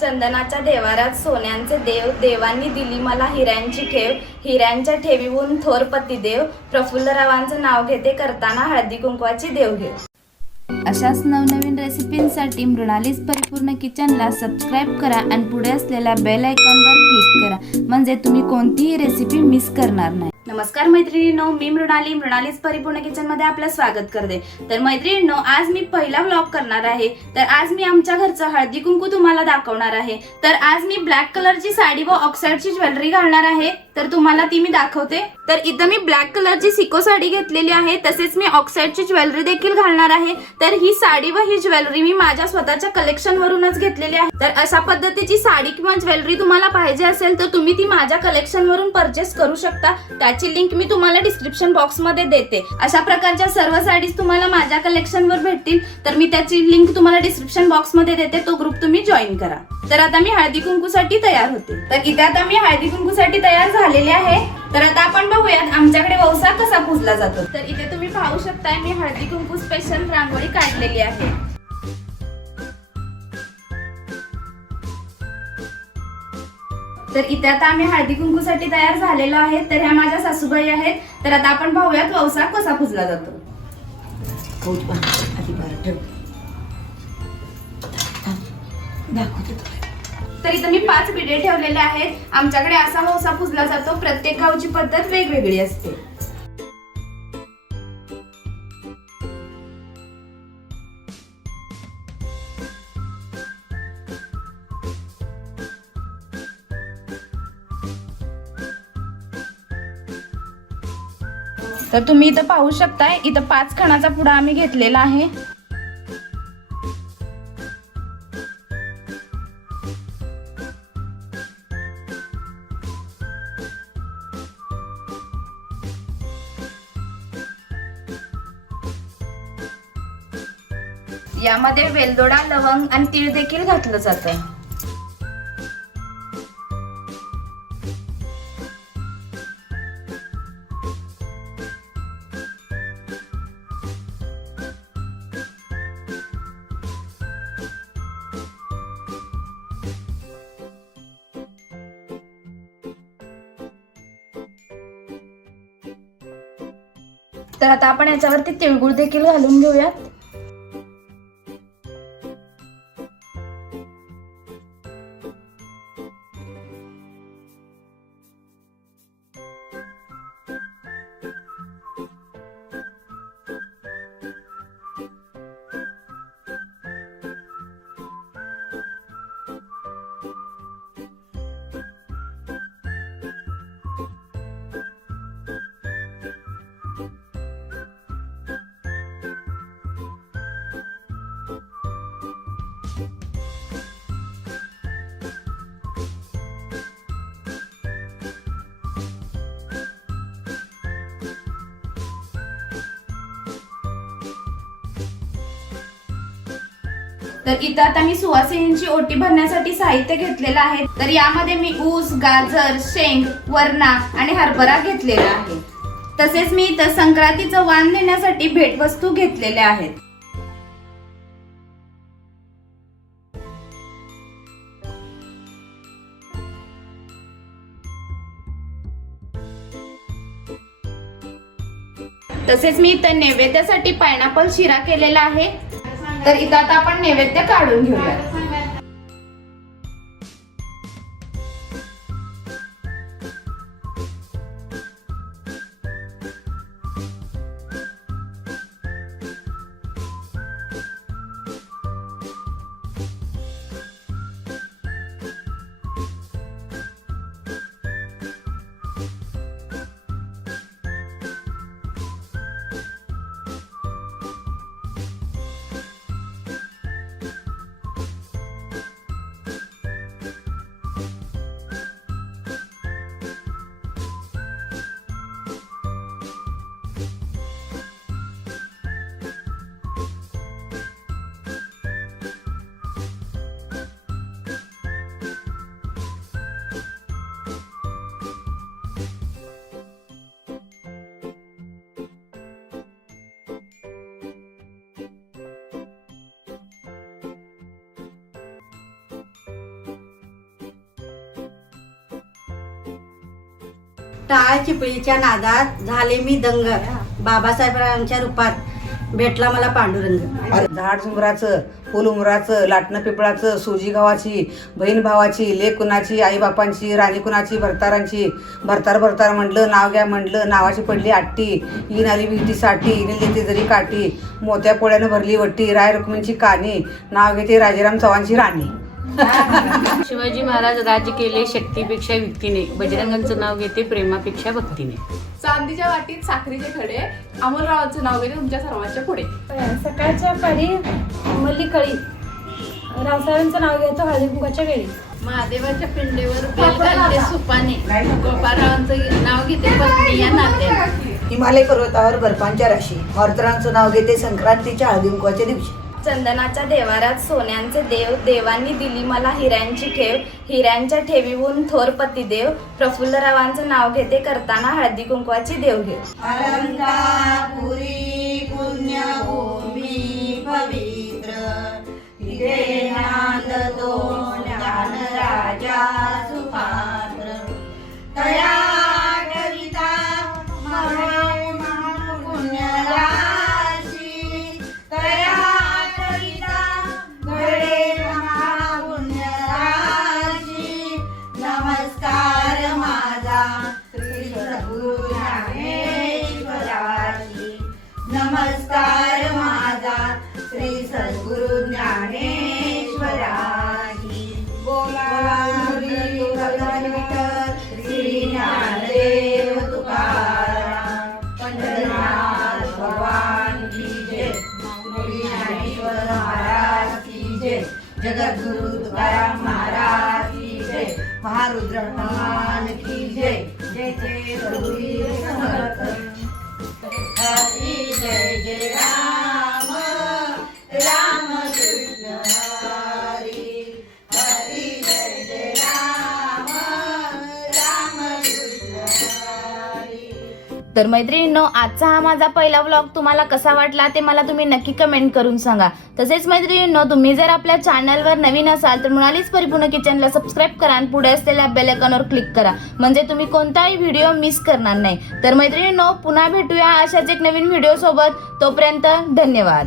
चंदनाच्या देवाऱ्यात सोन्यांचे देव, देवांनी दिली मला हिऱ्यांची ठेव, हिऱ्यांच्या ठेवीहून थोर पतिदेव, प्रफुल्लरावांचं नाव घेते करताना हळदी कुंकवाची देवघेव. अशाच नवनवीन रेसिपींसाठी मृणालीस परिपूर्ण किचनला सबस्क्राईब करा आणि पुढे असलेल्या बेल आयकॉनवर क्लिक करा, म्हणजे तुम्ही कोणतीही रेसिपी मिस करणार नाही. नमस्कार मैत्रिणींनो, मी मृणालीच परिपूर्ण किचन मध्ये आपलं स्वागत करते. तर मैत्रिणींनो, आज मी पहिला व्लॉग करणार आहे. तर आज मी आमच्या घरचं हळदी कुंकू तुम्हाला दाखवणार आहे. तर आज मी ब्लॅक कलरची साडी व ऑक्साईडची ज्वेलरी घालणार आहे. तर तुम्हाला ती मी दाखवते. तर इथं मी ब्लॅक कलरची सिको साडी घेतलेली आहे, तसेच मी ऑक्साईडची ज्वेलरी देखील घालणार आहे. तर ही साडी व ही ज्वेलरी मी माझ्या स्वतःच्या कलेक्शन वरूनच घेतलेली आहे. तर अशा पद्धतीची साडी किंवा ज्वेलरी तुम्हाला पाहिजे असेल तर तुम्ही ती माझ्या कलेक्शन वरून परचेस करू शकता. त्याची लिंक मी तुम्हाला डिस्क्रिप्शन बॉक्स मध्ये देते. अशा प्रकारच्या सर्व साडीज तुम्हाला माझ्या कलेक्शन वर भेटतील. तर मी त्याची लिंक तुम्हाला डिस्क्रिप्शन बॉक्स मध्ये देते, तो ग्रुप तुम्ही जॉईन करा. तर आता मी हळदी कुंकूसाठी तयार होते. तर इथे आता मी हळदी कुंकूसाठी तयार झालेले आहे. तर आता आपण बघूयात आमच्याकडे वौसा कसा पुजला जातो. तर इथे तुम्ही पाहू शकताय मी हळदी कुंकू स्पेशल रांगोळी काढलेली आहे. तर इथे आता आम्ही हळदी कुंकूसाठी तयार झालेलो आहे. तर ह्या माझ्या सासूबाई आहेत. तर आता आपण पाहूयात वौसा कसा पुजला जातो. तर इथं मी 5 बिडे ठेवलेले आहेत. आमच्याकडे असा वौसा पुजला जातो. प्रत्येक गावची पद्धत वेगवेगळी असते. तर तुम्ही इथं पाहू शकताय, इथं 5 खणाचा पुडा आम्ही घेतलेला आहे. यामध्ये वेलदोडा, लवंग आणि तीळ देखील घातलं जातं. तर आता आपण याच्यावरती तिळगुळ देखील घालून घेऊयात. तर इथं आता मी सुवासिनींची ओटी भरण्यासाठी साहित्य घेतलेलं आहे. तर यामध्ये मी ऊस, गाजर, शेंग, वरणा आणि हरभरा घेतलेला आहे. तसेच मी इथं संक्रांतीचं वाण देण्यासाठी भेटवस्तू घेतलेल्या आहेत. तसेच मी इथं नैवेद्यासाठी पायनॅपल शिरा केलेला आहे. तर इथं आता आपण नैवेद्य काढून घेऊया. टाळ चिपळीच्या नादात झाले मी दंग. बाबासाहेबांच्या रूपात भेटला मला पांडुरंग. झाड झुमराचं, फुल उमराचं, लाटणं पिपळाचं, सोजी गावाची, बहीण भावाची, लेक कुणाची, आई बापांची, राणी कुणाची, भरतारांची. भरतार भरतार म्हणलं, नाव घ्या म्हणलं, नावाची पडली आट्टी. ईन आली विहिटी साठी, ईन देते जरी काठी. मोत्या पोळ्यानं भरली वट्टी, राय रुक्मिणीची कानी. नाव घेते राजाराम चव्हाणची राणी. शिवाजी महाराज राज्य केले शक्तीपेक्षा युक्तीने, बजरंगांचं नाव घेते प्रेमापेक्षा भक्तीने. चांदीच्या वाटीत साखरेचे खडे, अमोलरावांचं नाव घेते तुमच्या सर्वांच्या पुढे. सकाळच्या पारी मल्लिकळी, रावसाहेबांचं नाव घेतो हळदी कुंकाच्या वेळी. महादेवाच्या पिंडेवर बेल घालते सुपाने, गोपाळरावांचं नाव घेते पत्नी या नात्याने. हिमालय पर्वतावर बर्फांच्या राशी, मारुतरावांचं नाव घेते संक्रांतीच्या हळदी कुंकवाच्या दिवशी. चंदनाच्या देवारात सोन्यांचे देव, देवांनी दिली मला हिऱ्यांची ठेव. हिऱ्यांच्या ठेवीहून थोर पतिदेव, प्रफुल्लरावांचं नाव घेते करताना हळदी कुंकवाची देवघेव. अलंकापुरी पुण्यभूमी पवित्र, तिथे नांदतो ज्ञान राजा सुपात्र. तया करिता महान पुण्य राशी, तया करिता घडे महापुण्य राशी. नमस्कार माझा श्री सद्गुरु ज्ञानेश्वराशी, नमस्कार माझा श्री सद्गुरु ज्ञानेश्वराशी. बोला श्री विठ्ठल, श्री ज्ञानदेव तुकाराम, पंढरीनाथ भगवान की जय, श्री ज्ञानेश्वर महाराज की जय, जगद्गुरु तुकाराम महाराज की जय, महारुद्र हनुमान की जय. जय जय रघुवीर समर्थ. हरी जय जय राम, राम कृष्ण हरी. हरी जय जय राम, राम कृष्ण हरी. तर मैत्रिणींनो, आजचा हा माझा पहिला व्लॉग तुम्हाला कसा वाटला ते मला तुम्ही नक्की कमेंट करून सांगा. तसेच मैत्रिणींनो, तुम्ही जर आपल्या चॅनलवर नवीन असाल तर मृणालीज परिपूर्ण किचनला सबस्क्राईब करा आणि पुढे असलेल्या बेल आयकॉनवर क्लिक करा, म्हणजे तुम्ही कोणताही व्हिडिओ मिस करणार नाही. तर मैत्रिणींनो, पुन्हा भेटूया अशाच एक नवीन व्हिडिओ सोबत. तोपर्यंत धन्यवाद.